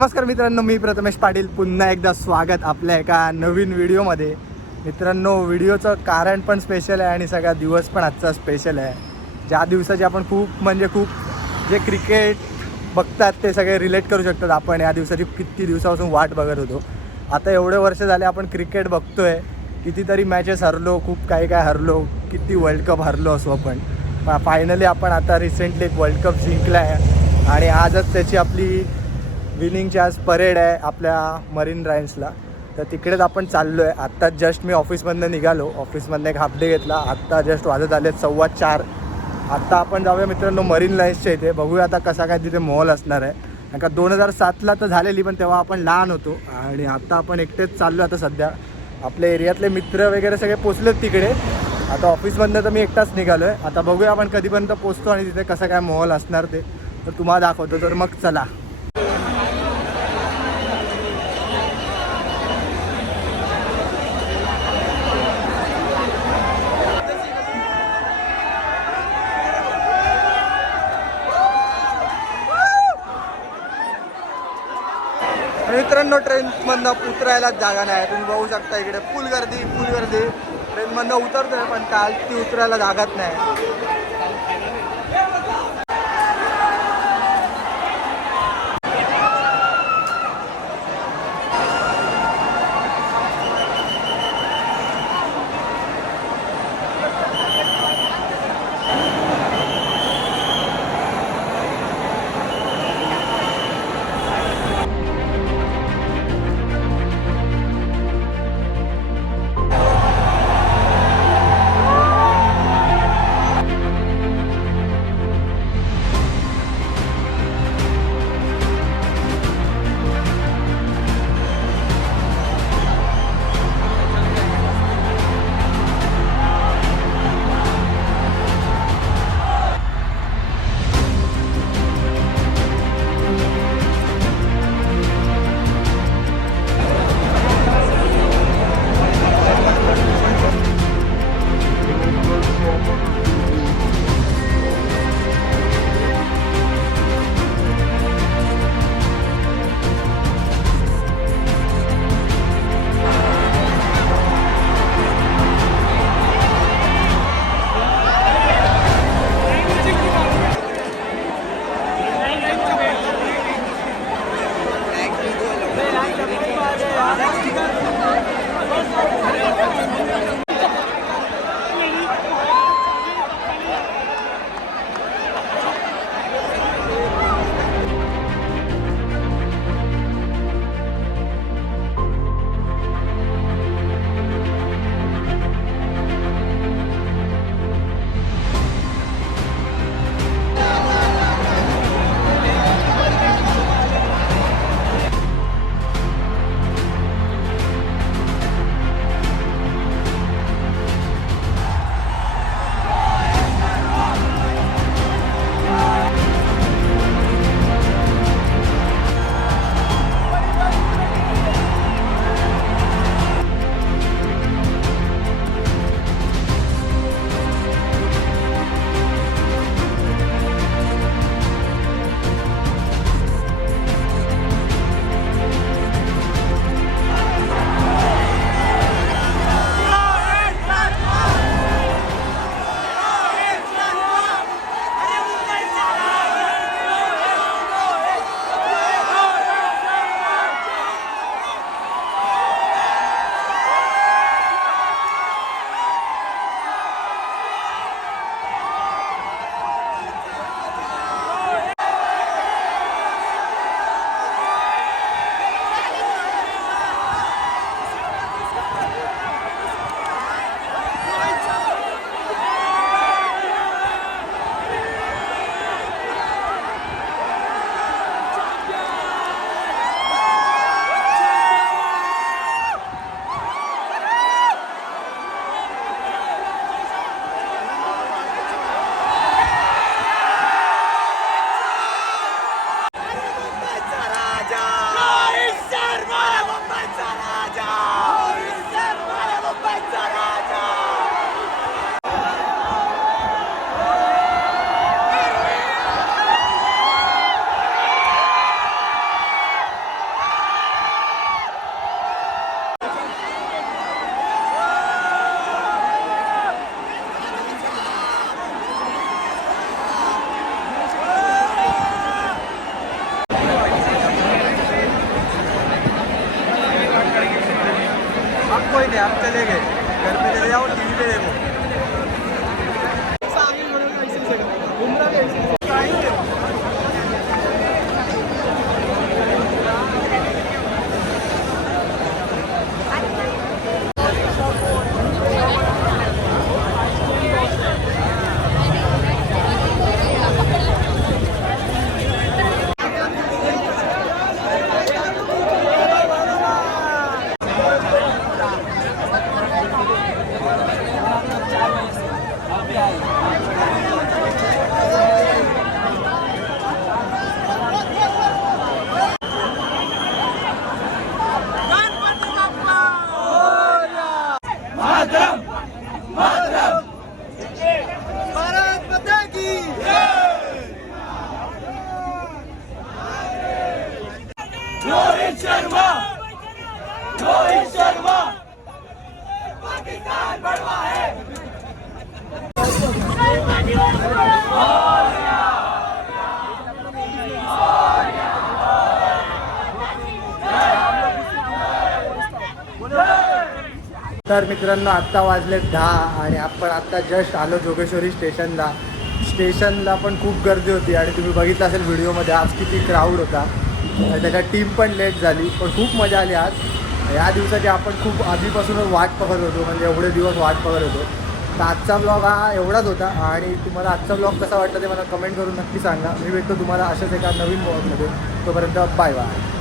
नमस्कार मित्रांनो, मी प्रथमेश पाटील. पुन्हा एकदा स्वागत आपल्या एका नवीन व्हिडिओमध्ये. मित्रांनो, व्हिडिओचं कारण पण स्पेशल आहे आणि सगळा दिवस पण आजचा स्पेशल आहे. ज्या दिवसाची आपण खूप जे क्रिकेट बघतात ते सगळे रिलेट करू शकतात. आपण या दिवसाची किती दिवसापासून वाट बघत होतो. आता एवढे वर्ष झाले आपण क्रिकेट बघतोय. कितीतरी मॅचेस हरलो, खूप काही हरलो, किती वर्ल्ड कप हरलो असो आपण. फायनली आपण आता रिसेंटली एक वर्ल्ड कप जिंकला आहे आणि आजच त्याची आपली विनिंगची आज परेड आहे आपल्या मरीन ड्राइव्हला. तर तिकडेच आपण चाललो आहे. आत्ताच जस्ट मी ऑफिसमधनं निघालो. ऑफिसमधनं एक हाफ डे घेतला. आत्ता जस्ट वाजत आले 4:15. आत्ता आपण जाऊया मित्रांनो मरीन लाईन्सच्या इथे. बघूया आता कसा काय तिथे मॉल असणार आहे. कारण का 2007ला तर झालेली, पण तेव्हा आपण लहान होतो. आणि आत्ता आपण एकटेच चाललो. आता सध्या आपल्या एरियातले मित्र वगैरे सगळे पोचलेत तिकडे. आता ऑफिसमधनं तर मी एकटाच निघालो आहे. आता बघूया आपण कधीपर्यंत पोचतो आणि तिथे कसा काय मॉल असणार ते तर तुम्हाला दाखवतो. तर मग चला. मित्रांनो, ट्रेनमधनं उतरायला जागा नाही. तुम्ही बघू शकता इकडे फुल गर्दी. ट्रेनमधनं उतरतोय पण काल ती उतरायला जागाच नाही. पे देखो। रोहित शर्मा, रोहित शर्मा, पाकिस्तान बड़वा है। तर मित्रांनो आत्ता वाजले 10 आणि आपण आत्ता जस्ट आलो जोगेश्वरी स्टेशनला पण खूप गर्दी होती आणि तुम्ही बघितलं असेल व्हिडिओमध्ये आज किती क्राऊड होता आणि त्याच्यात टीम पण लेट झाली पण खूप मजा आली आज या दिवसाची आपण खूप आधीपासूनच वाट बघत होतो म्हणजे एवढे दिवस वाट बघत होतो तर आजचा ब्लॉग हा एवढाच होता आणि तुम्हाला आजचा ब्लॉग कसा वाटला ते मला कमेंट करून नक्की सांगा मी भेटतो तुम्हाला अशाच एका नवीन ब्लॉगमध्ये तोपर्यंत बाय बाय